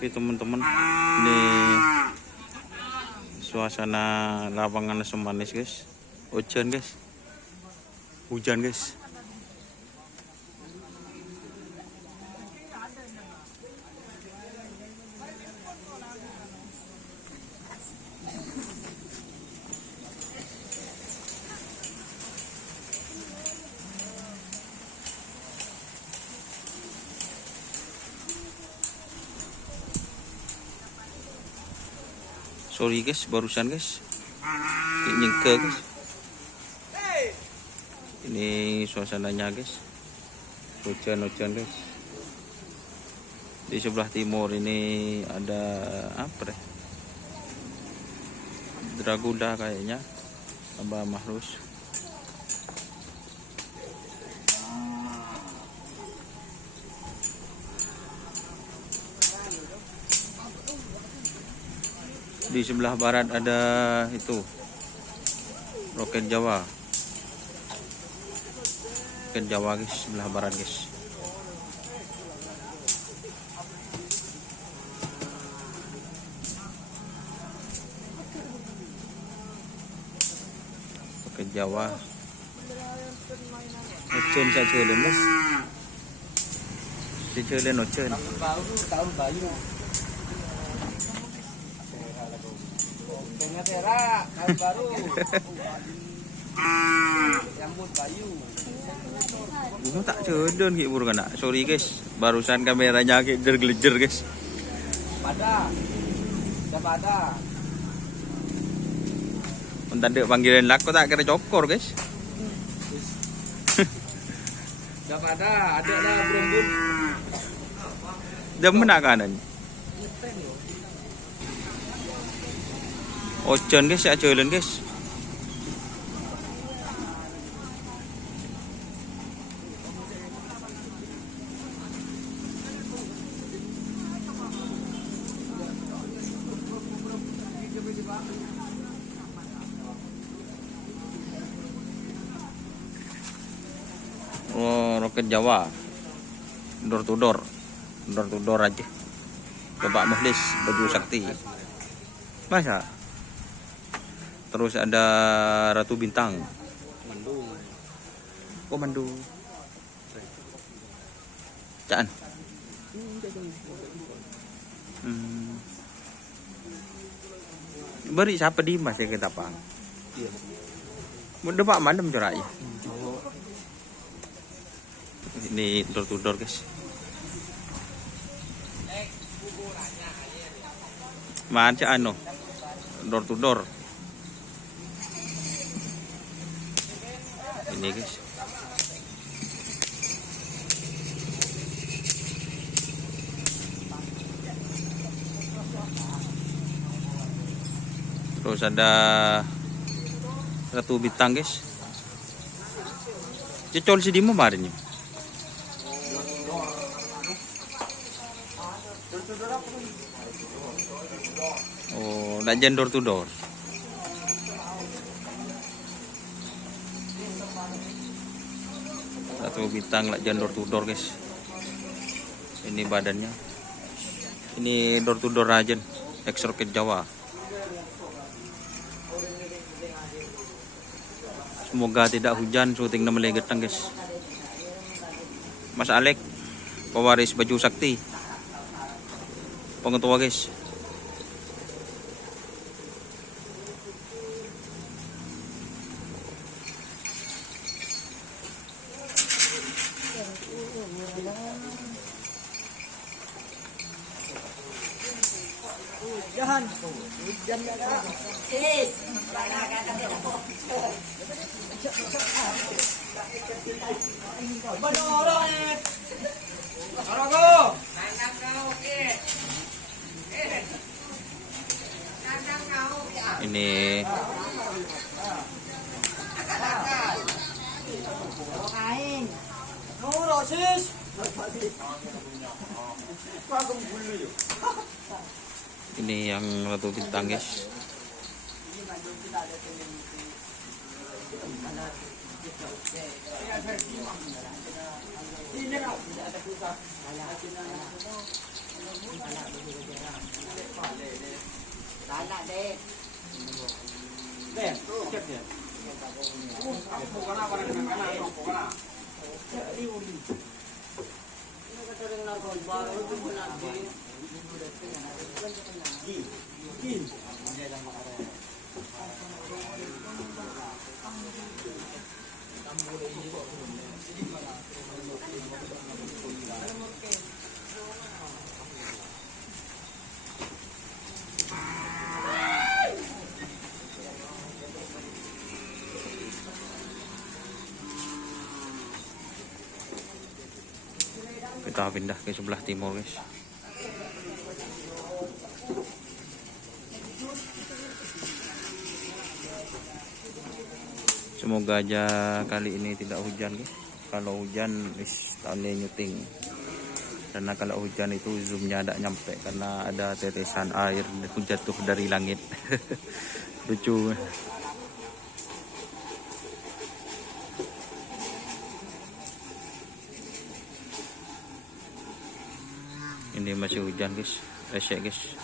Oke teman-teman, ini suasana lapangan asam manis guys. Hujan guys, hujan guys. Sorry guys, barusan guys nyengke guys. Ini suasananya guys, hujan-hujan guys. Di sebelah timur ini ada apa deh, Draguda kayaknya, tambah Mahrus. Di sebelah barat ada itu Roket Jawa. Roket Jawa guys, sebelah barat guys. Roket Jawa. Ocen saja lemes. Dicelen ocen. Tahun bayu. Tahun baru. Rambut bayu. Bunga tak cedon ki buru kana. Sorry guys, barusan kameranya ki der-gelejer guys. Pada. Dah pada. Entar dek panggilan lak kok tak kira cokor guys. Dah pada, ada lah berumbun. Demen nak kanan. Ojen guys, ya jalan guys. Oh, Roket Jawa. Door to door. Door to door aja. Bapak Muhlis, baju sakti. Masa? Terus ada Ratu Bintang. Mandu. Oh, Mandu. Caan. Beri siapa di mas ya kita pang? Iya. Mudah pak mandem corak ya. Ini door to door guys. Mana anu? Door to door. Ini guys. Terus ada Ratu Bintang guys. Cecol si Dimo kemarin ya. Oh, nak jen door to door. Ratu Bintang nak jen door to door guys. Ini badannya. Ini door to door aja. Ex Roket Jawa. Semoga tidak hujan, syuting nama legetang guys. Mas Alek, pewaris baju sakti, pengetua guys. Hujan. Hujan ada. Ini ini yang Ratu Bintang guys. Kita pindah ke sebelah timur, guys. Semoga aja kali ini tidak hujan, guys. Kalau hujan, tahun ini nyuting. Karena kalau hujan itu zoomnya tidak nyampe karena ada tetesan air jatuh dari langit. Lucu. Ini masih hujan, guys. Resek, guys.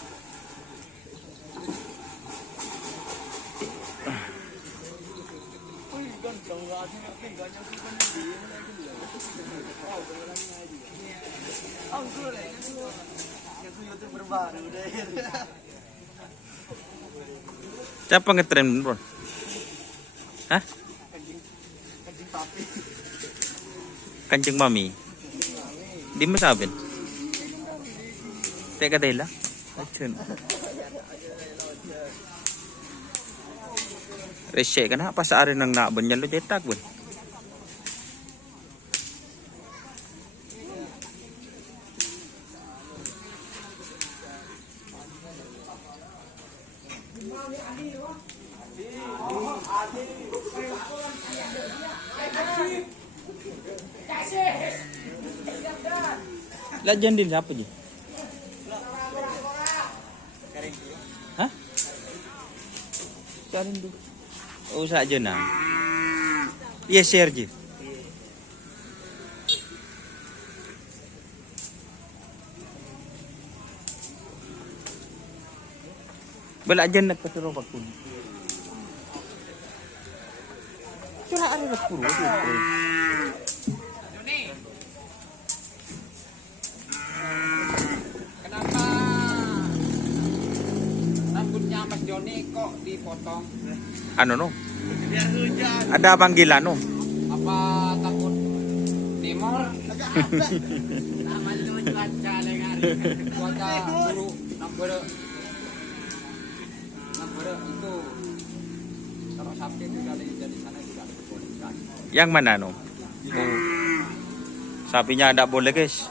Siapa ngetren, bro? Hah? Kancing mami. Di masabin. Teka dela. Acun. Resek kan pas ari nang nak benyan lo cetak bun. Lajan din siapa je? Hah? Cari dulu. Oh saja nah. Iya share je. Belajan nak kesuruh bakun. Cuma ada sepuluh tu. Kenapa rambutnya Mas Joni kok dipotong? Ano no? Ada panggilan no? Apa takut timur? Namanya cuaca lengan. Cuaca buruk, nampere itu kalau sapi itu kali jadi sana juga dibolehkan. Yang mana no? Oh. Sapinya tidak boleh, guys.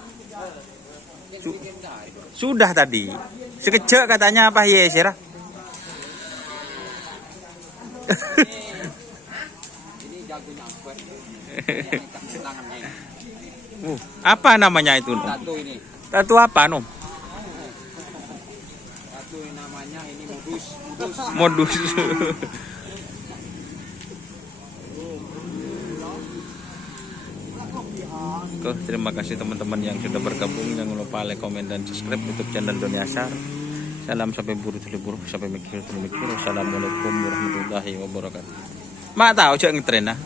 Sudah tadi. Sekejap katanya apa ya, Sirah? Ini jagonya aku. Apa namanya itu? No? Satu ini. Tatu apa, no? Satu namanya ini modus. Modus. Oke, terima kasih teman-teman yang sudah bergabung. Jangan lupa like, komen, dan subscribe YouTube channel Doni Asar. Salam sampai buru telur sampai mikir. Assalamualaikum warahmatullahi wabarakatuh. Mak tahu cek ngetren ah.